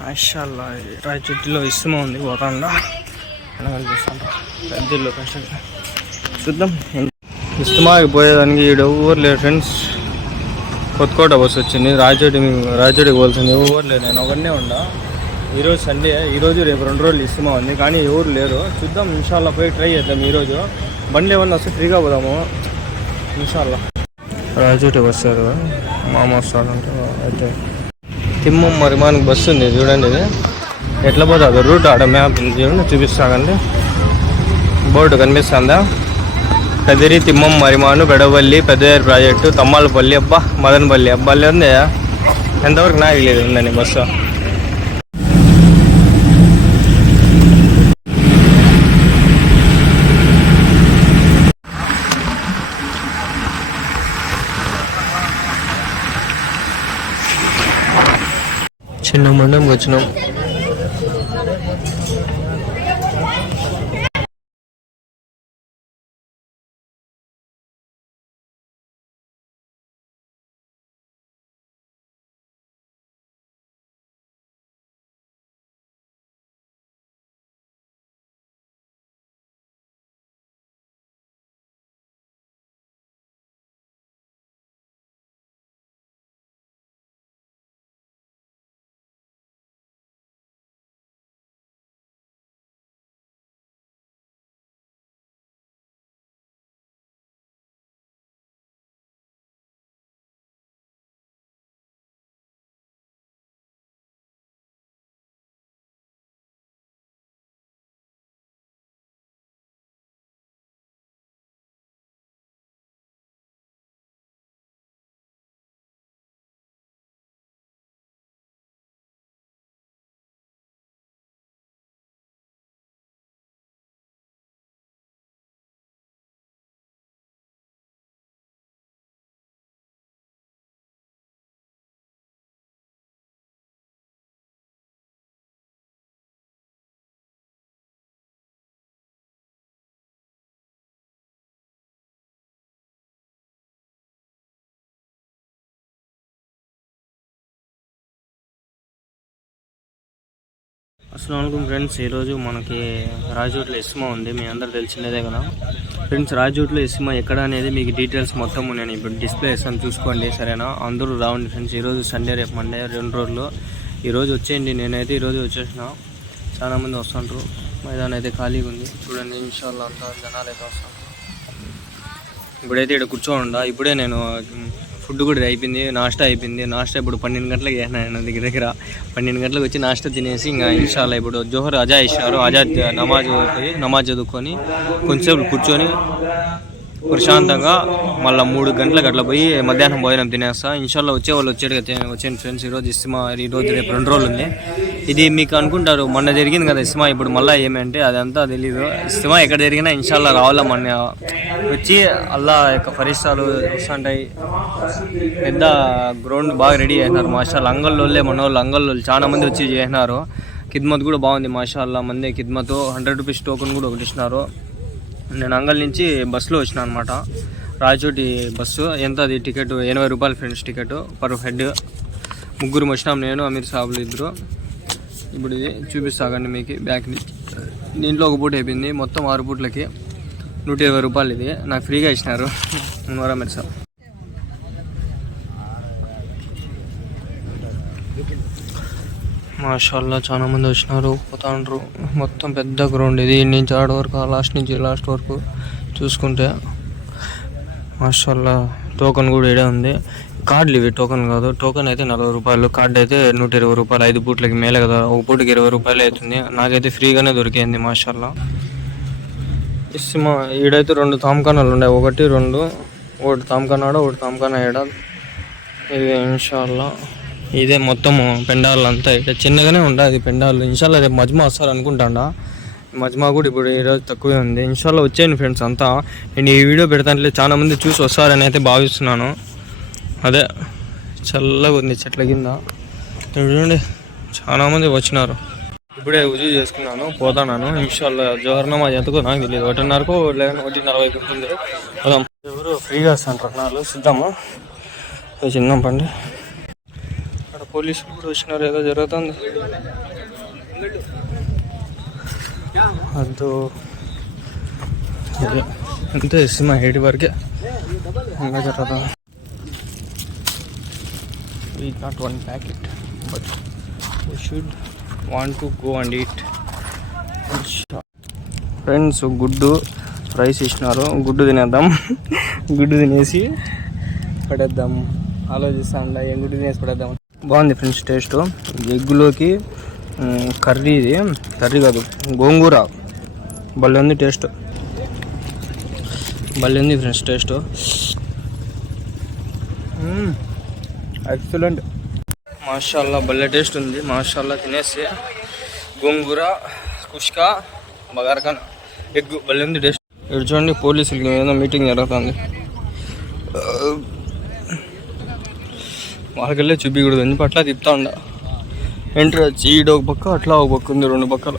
మాషాల్లా రాయచోటిలో ఇసుమ ఉంది పోతాండా కనిపిస్తుంటా పెద్ద ఇల్లు కన్స్ట్రక్షన్ చూద్దాం. ఇసుమాకి పోయేదానికి ఈడ ఊరు లేరు ఫ్రెండ్స్. కొత్తకోట బస్సు వచ్చింది. రాయచోటికి పోల్సింది ఎవరు లేరు, నేను ఒకనే ఉండా. ఈరోజు సండే, ఈరోజు రేపు 2 రోజులు ఇసుమ ఉంది కానీ ఎవరు లేరు. చూద్దాం ఇన్షాల్లా పోయి ట్రై చేద్దాం. ఈరోజు బండ్లు ఏమన్నా వస్తే ఫ్రీగా పోదాము ఇన్షాల్లా. రాయచోటి వస్తారు మామ వస్తాడంటే అయితే తిమ్మం మరిమానికి బస్సు ఉంది చూడండి. ఇది ఎట్లా పోతుంది రూట్ ఆడ మ్యాప్ చూడండి చూపిస్తాకండి. బోర్డు కనిపిస్తుందా? కదిరి తిమ్మం మరిమాను పెడవల్లి పెద్దయారి ప్రాజెక్టు తమ్మాలపల్లి మదనపల్లి అబ్బాలి ఉంది. ఎంతవరకు నాకు లేదు ఉందండి బస్సు. చిన్న మండంకి వచ్చినాం. అస్సలాముఅలైకుం ఫ్రెండ్స్. ఈరోజు మనకి రాయచోటిలో ఇసుమ ఉంది, మీ అందరూ తెలిసినదే కదా ఫ్రెండ్స్. రాయచోటిలో ఇసుమ ఎక్కడ అనేది మీకు డీటెయిల్స్ మొత్తం నేను ఇప్పుడు డిస్ప్లే ఇస్తాను చూసుకోండి సరేనా. అందరూ రావండి ఫ్రెండ్స్. ఈరోజు సండే రేపు మండే 2 రోజులు. ఈరోజు వచ్చేయండి. నేనైతే ఈరోజు వచ్చేసిన. చాలామంది వస్తుంటారు. మైదానం అయితే ఖాళీగా ఉంది చూడండి. ఇన్షాల్లా అంతా జనాలు అయితే వస్తుంటారు. ఇప్పుడైతే ఇక్కడ కూర్చోండా. ఇప్పుడే నేను ఫుడ్ కూడా అయిపోయింది, నాష్టా అయిపోయింది. నాష్టా ఇప్పుడు 12 గంటలకు చేసినాను దగ్గర 12 గంటలకు వచ్చి నాష్టా తినేసి ఇంకా ఇన్షాల్లా ఇప్పుడు జోహర్ అజా ఇచ్చినారు. అజా నమాజ్ చదువుకొని కొంచెంసేపు కూర్చొని ప్రశాంతంగా మళ్ళీ 3 గంటలకు అట్లా పోయి మధ్యాహ్నం భోజనం తినేస్తా. ఇన్షాల్లా వచ్చేవాళ్ళు వచ్చేయండి ఫ్రెండ్స్. ఈరోజు ఇస్తిమా, ఈరోజు రేపు 2 రోజులు ఉంది. ఇది మీకు అనుకుంటారు మొన్న జరిగింది కదా ఇస్తిమా, ఇప్పుడు మళ్ళీ ఏమంటే అదంతా తెలీదు. ఇస్తిమా ఎక్కడ జరిగినా ఇన్షాల్లా రావాలా. మొన్న వచ్చి అల్లా యొక్క ఫరిస్తాలు వస్తుంటాయి. పెద్ద గ్రౌండ్ బాగా రెడీ చేసినారు మాషాల్లా. అంగళ్ళోళ్ళే మనోళ్ళు అంగళ్ళోళ్ళు చాలా మంది వచ్చి చేసినారు. ఖిద్మత్ కూడా బాగుంది మాషాల్లా. మంది ఖిద్మత్ 100 రూపీస్ టోకెన్ కూడా ఒకటి ఇచ్చినారు. నేను అంగల్ నుంచి బస్సులో వచ్చిన అనమాట. రాయచోటి బస్సు ఎంత అది టికెట్ 80 రూపాయలు ఫ్రెండ్స్. Ticket per head. 3 వచ్చినాం, నేను అమీర్ సాబులు 2. ఇప్పుడు ఇది చూపిస్తాకండి మీకు బ్యాక్ నుంచి. దీంట్లో ఒక పూట అయిపోయింది. మొత్తం 6 పూట్లకి 120 రూపాయలు. ఇది నాకు ఫ్రీగా ఇచ్చినారు మున్వరా అమీర్ సాబ్. మాషాల్లా చాలా మంది వచ్చినారు, పోతా ఉంటారు. మొత్తం పెద్ద గ్రౌండ్ ఇది. నుంచి ఆడ వరకు లాస్ట్ నుంచి లాస్ట్ వరకు చూసుకుంటే మాషాల్లా. టోకెన్ కూడా ఇడే ఉంది. కార్డులు ఇవి టోకెన్ కాదు. టోకెన్ అయితే 40 రూపాయలు, కార్డు అయితే 120 రూపాయలు. 5 పూట్లకి మేలే కదా, ఒక పూటకి 20 రూపాయలు అవుతుంది. నాకైతే ఫ్రీగానే దొరికింది మాషాల్లా. ఇస్తిమా ఈడైతే 2 తామఖానాలు ఉన్నాయి. 1 2, ఒకటి తామఖానాడ, ఒకటి తామఖానా ఏడ. ఇది ఇన్షాల్లా ఇదే మొత్తం పెండాలు అంతా ఇక్కడ చిన్నగానే ఉంటుంది పెండాలు. ఇన్షాల్లా రేపు మజ్మా వస్తారు అనుకుంటాడా. మజ్మా కూడా ఇప్పుడు ఈరోజు తక్కువే ఉంది. ఇన్షాల్లా వచ్చేయండి ఫ్రెండ్స్ అంతా. నేను ఈ వీడియో పెడతాంటే చాలా మంది చూసి వస్తారని అయితే భావిస్తున్నాను. అదే చల్లగా ఉంది చెట్ల కింద చూడండి. చాలామంది వచ్చినారు. ఇప్పుడే ఉజూ చేసుకున్నాను, పోతాను. ఇన్షాల్లా జోహర్ నమాజ్ ఎంతకో నాకు తెలియదు. 1:30కో 1:40 ఉంటుంది. ఎవరు ఫ్రీగా వస్తాను పట్టణాలు చూద్దాము. చిన్న పండి పోలీసులు కూడా వచ్చినారు, ఏదో జరుగుతుంది. అంతో అంతే సినిమా 8 వరకే ఇంకా జరుగుతుంది. We got one packet, but we should want to go and eat. Friends గుడ్డు రైస్ ఇచ్చినారు, గుడ్డు తినేద్దాం. గుడ్డు తినేసి పడేద్దాం. ఆలోచిస్తాండ ఏం గుడ్డు తినేసి పడేద్దాం. బాగుంది ఫ్రెండ్స్ టేస్ట్. ఎగ్గులోకి కర్రీ, ఇది కర్రీ కాదు గోంగూర, భలే ఉంది టేస్ట్, భలే ఉంది ఫ్రెండ్స్ టేస్ట్. ఎక్సలెంట్, మాషాల్లా భలే టేస్ట్ ఉంది. మాషాల్లా తినేసి గోంగూర, కుష్కా, బగారకాన్, ఎగ్ భలే ఉంది టేస్ట్. ఇక్కడ చూడండి పోలీసులకి ఏదో మీటింగ్ జరుగుతుంది. వాళ్ళకెళ్ళే చూపించకూడదు అని అట్లా తిప్పుతా ఉండ. ఎంటర్ వచ్చి ఈడ ఒక పక్క అట్లా ఒక పక్క ఉంది, 2 పక్కలు.